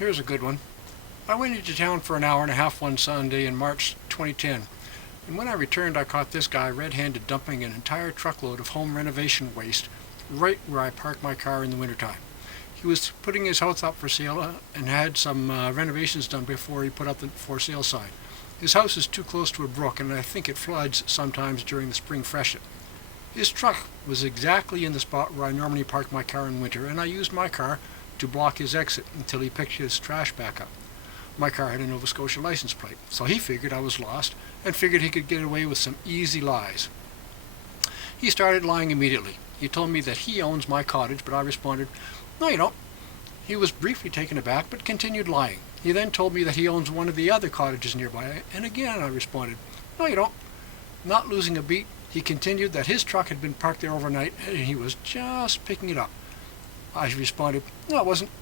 Here's a good one. I went into town for an hour and a half one Sunday in March 2010, and when I returned I caught this guy red-handed dumping an entire truckload of home renovation waste right where I parked my car in the wintertime. He was putting his house up for sale and had some renovations done before he put up the for sale sign. His house is too close to a brook and I think it floods sometimes during the spring freshet. His truck was exactly in the spot where I normally park my car in winter, and I used my car to block his exit until he picked his trash back up. My car had a Nova Scotia license plate, so he figured I was lost and figured he could get away with some easy lies. He started lying immediately. He told me that he owns my cottage, but I responded, "No, you don't." He was briefly taken aback, but continued lying. He then told me that he owns one of the other cottages nearby, and again I responded, "No, you don't." Not losing a beat, he continued that his truck had been parked there overnight and he was just picking it up. I responded, "No, it wasn't."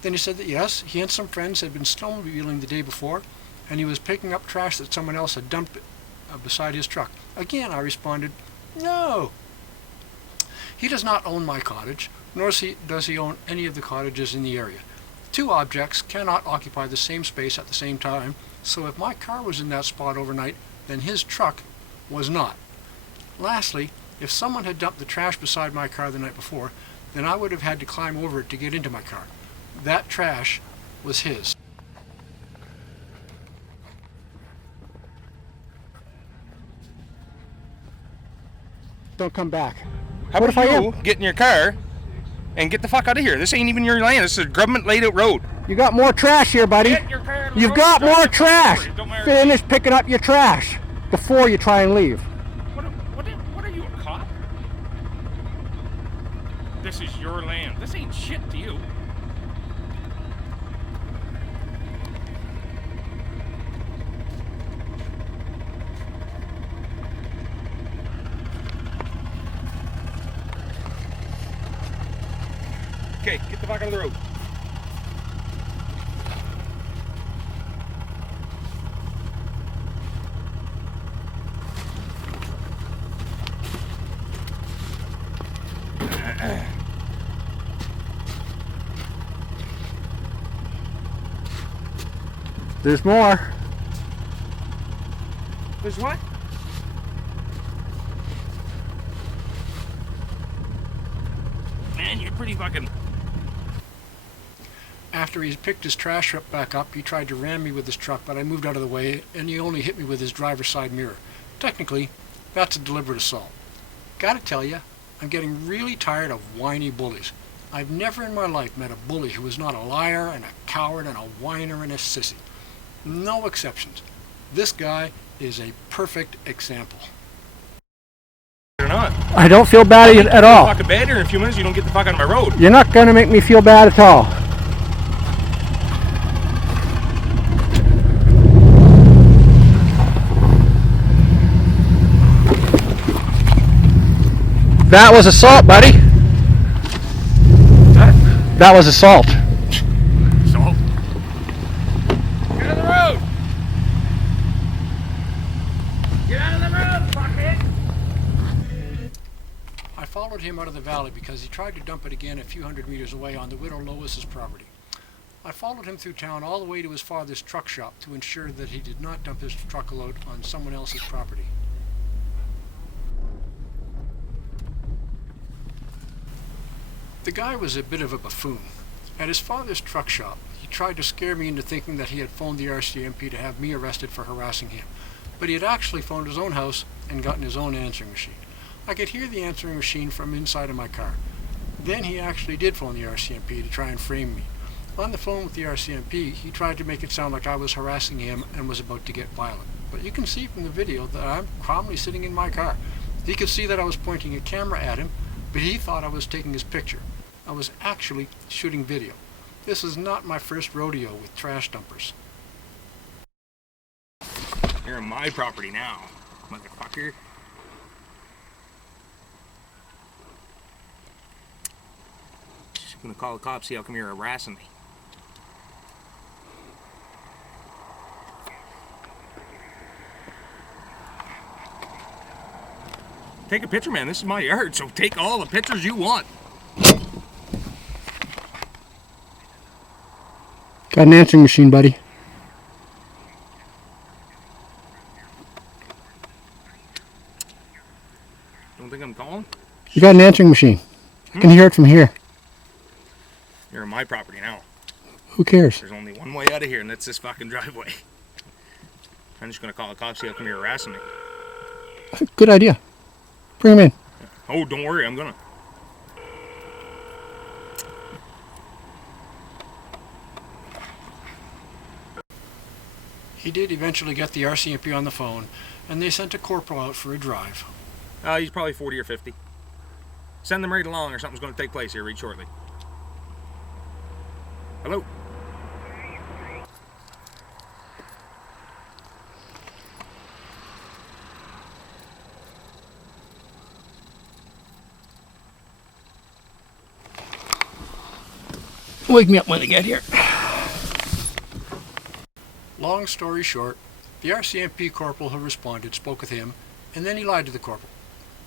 Then he said that yes, he and some friends had been snowmobiling the day before, and he was picking up trash that someone else had dumped beside his truck. Again I responded, "No." He does not own my cottage, nor does he own any of the cottages in the area. Two objects cannot occupy the same space at the same time, so if my car was in that spot overnight, then his truck was not. Lastly, if someone had dumped the trash beside my car the night before, then I would have had to climb over it to get into my car. That trash was his. Don't come back. How about you get in your car and get the fuck out of here? This ain't even your land. This is a government laid out road. You got more trash here, buddy. Get your car in the You've road. got more Don't trash. matter. Finish picking up your trash before you try and leave. What are you, a cop? This is your land. This ain't shit to you. Okay, get the fuck out of the road. There's more. There's what? Man, you're pretty fucking... After he picked his trash truck back up, he tried to ram me with his truck, but I moved out of the way, and he only hit me with his driver's side mirror. Technically, that's a deliberate assault. Gotta tell you, I'm getting really tired of whiny bullies. I've never in my life met a bully who is not a liar and a coward and a whiner and a sissy. No exceptions. This guy is a perfect example. Or not. I don't feel bad at all. Fucking bad here in a few minutes. You don't get the fuck out of my road. You're not gonna make me feel bad at all. That was assault, buddy. What? That was assault. Assault? Get out of the road! Get out of the road, fuckhead! I followed him out of the valley because he tried to dump it again a few hundred meters away on the widow Lois's property. I followed him through town all the way to his father's truck shop to ensure that he did not dump his truckload on someone else's property. The guy was a bit of a buffoon. At his father's truck shop, he tried to scare me into thinking that he had phoned the RCMP to have me arrested for harassing him, but he had actually phoned his own house and gotten his own answering machine. I could hear the answering machine from inside of my car. Then he actually did phone the RCMP to try and frame me. On the phone with the RCMP, he tried to make it sound like I was harassing him and was about to get violent. But you can see from the video that I'm calmly sitting in my car. He could see that I was pointing a camera at him, but he thought I was taking his picture. I was actually shooting video. This is not my first rodeo with trash dumpers. You're on my property now, motherfucker. I'm gonna call the cops, see how come you're harassing me. Take a picture, man. This is my yard, so take all the pictures you want. Got an answering machine, buddy. Don't think I'm calling? You got an answering machine. I can hear it from here. You're on my property now. Who cares? There's only one way out of here, and that's this fucking driveway. I'm just gonna call the cops. See how come you're harassing me. Good idea. Bring him in. Oh, don't worry, I'm gonna. He did eventually get the RCMP on the phone, and they sent a corporal out for a drive. He's probably 40 or 50. Send them right along, or something's gonna take place here right shortly. Hello? Wake me up when they get here. Long story short, the RCMP corporal who responded spoke with him, and then he lied to the corporal.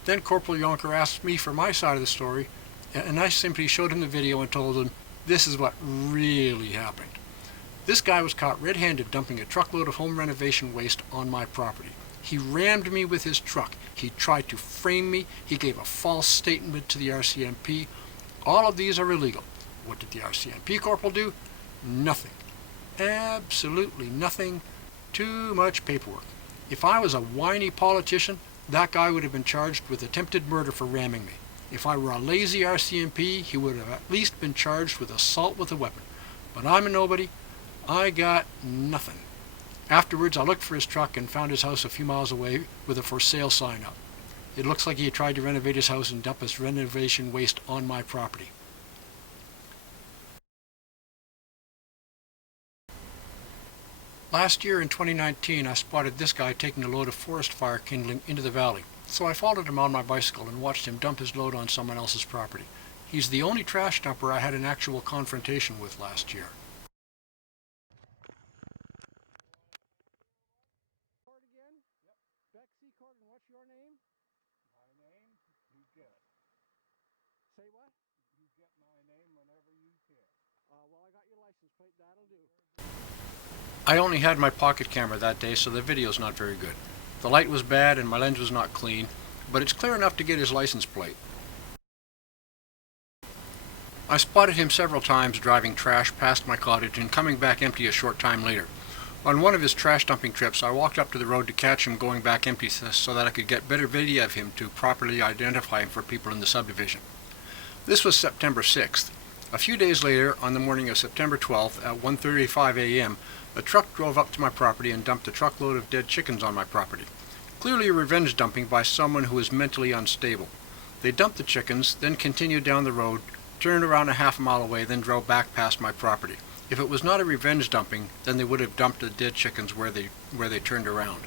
Then Corporal Yonker asked me for my side of the story, and I simply showed him the video and told him this is what really happened. This guy was caught red-handed dumping a truckload of home renovation waste on my property. He rammed me with his truck. He tried to frame me. He gave a false statement to the RCMP. All of these are illegal. What did the RCMP corporal do? Nothing. Absolutely nothing. Too much paperwork. If I was a whiny politician, that guy would have been charged with attempted murder for ramming me. If I were a lazy RCMP, he would have at least been charged with assault with a weapon. But I'm a nobody. I got nothing. Afterwards, I looked for his truck and found his house a few miles away with a for sale sign up. It looks like he had tried to renovate his house and dump his renovation waste on my property. Last year in 2019, I spotted this guy taking a load of forest fire kindling into the valley, so I followed him on my bicycle and watched him dump his load on someone else's property. He's the only trash dumper I had an actual confrontation with last year. I only had my pocket camera that day, so the video's not very good. The light was bad and my lens was not clean, but it's clear enough to get his license plate. I spotted him several times driving trash past my cottage and coming back empty a short time later. On one of his trash dumping trips, I walked up to the road to catch him going back empty so that I could get better video of him to properly identify him for people in the subdivision. This was September 6th. A few days later, on the morning of September 12th at 1:35 a.m., a truck drove up to my property and dumped a truckload of dead chickens on my property. Clearly a revenge dumping by someone who is mentally unstable. They dumped the chickens, then continued down the road, turned around a half mile away, then drove back past my property. If it was not a revenge dumping, then they would have dumped the dead chickens where they turned around.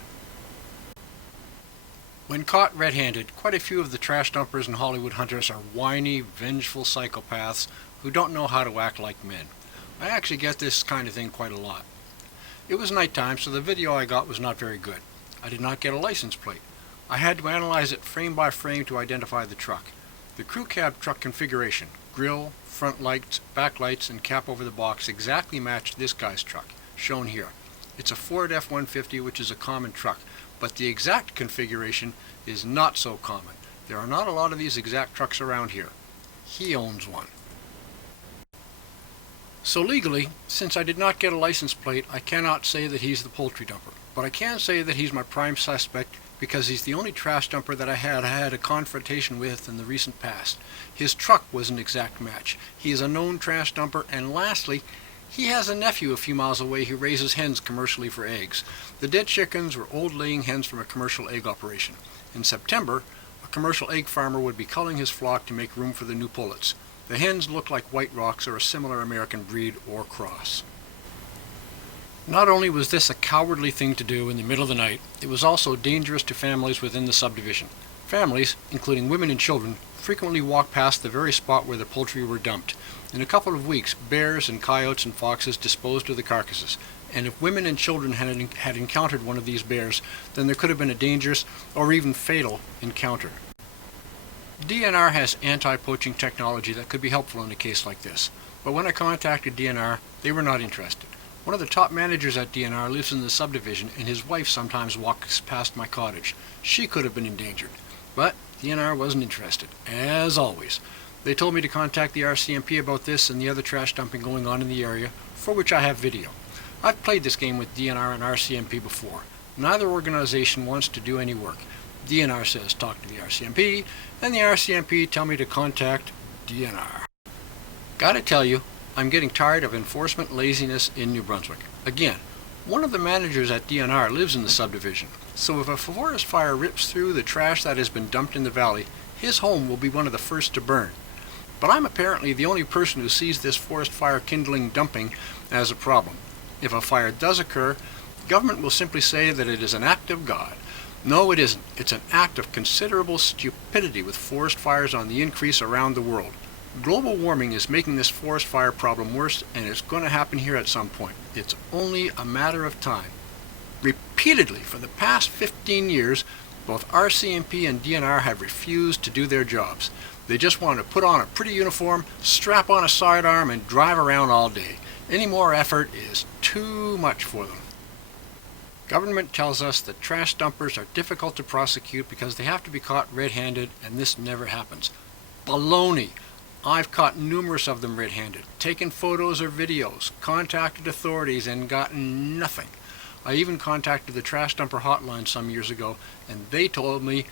When caught red-handed, quite a few of the trash dumpers and Hollywood hunters are whiny, vengeful psychopaths who don't know how to act like men. I actually get this kind of thing quite a lot. It was nighttime, so the video I got was not very good. I did not get a license plate. I had to analyze it frame by frame to identify the truck. The crew cab truck configuration, grille, front lights, back lights, and cap over the box exactly matched this guy's truck, shown here. It's a Ford F-150, which is a common truck, but the exact configuration is not so common. There are not a lot of these exact trucks around here. He owns one. So legally, since I did not get a license plate, I cannot say that he's the poultry dumper. But I can say that he's my prime suspect because he's the only trash dumper that I had a confrontation with in the recent past. His truck was an exact match. He is a known trash dumper, and lastly, he has a nephew a few miles away who raises hens commercially for eggs. The dead chickens were old laying hens from a commercial egg operation. In September, a commercial egg farmer would be culling his flock to make room for the new pullets. The hens look like White Rocks or a similar American breed or cross. Not only was this a cowardly thing to do in the middle of the night, it was also dangerous to families within the subdivision. Families, including women and children, frequently walk past the very spot where the poultry were dumped. In a couple of weeks, bears and coyotes and foxes disposed of the carcasses, and if women and children had encountered one of these bears, then there could have been a dangerous or even fatal encounter. DNR has anti-poaching technology that could be helpful in a case like this, But when I contacted DNR, they were not interested. One of the top managers at DNR lives in the subdivision, and his wife sometimes walks past my cottage. She could have been endangered. But DNR wasn't interested, as always. They told me to contact the RCMP about this and the other trash dumping going on in the area, for which I have video. I've played this game with DNR and RCMP before. Neither organization wants to do any work. DNR says talk to the RCMP, and the RCMP tell me to contact DNR. Gotta tell you, I'm getting tired of enforcement laziness in New Brunswick. Again, one of the managers at DNR lives in the subdivision, so if a forest fire rips through the trash that has been dumped in the valley, his home will be one of the first to burn. But I'm apparently the only person who sees this forest fire kindling dumping as a problem. If a fire does occur, government will simply say that it is an act of God. No, it isn't. It's an act of considerable stupidity with forest fires on the increase around the world. Global warming is making this forest fire problem worse, and it's going to happen here at some point. It's only a matter of time. Repeatedly, for the past 15 years, both RCMP and DNR have refused to do their jobs. They just want to put on a pretty uniform, strap on a sidearm, and drive around all day. Any more effort is too much for them. Government tells us that trash dumpers are difficult to prosecute because they have to be caught red-handed, and this never happens. Baloney! I've caught numerous of them red-handed, taken photos or videos, contacted authorities, and gotten nothing. I even contacted the trash dumper hotline some years ago, and they told me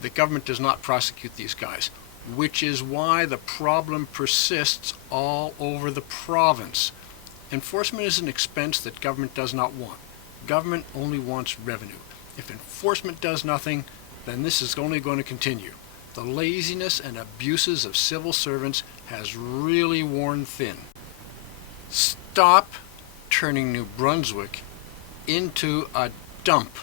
the government does not prosecute these guys, which is why the problem persists all over the province. Enforcement is an expense that government does not want. Government only wants revenue. If enforcement does nothing, then this is only going to continue. The laziness and abuses of civil servants has really worn thin. Stop turning New Brunswick into a dump.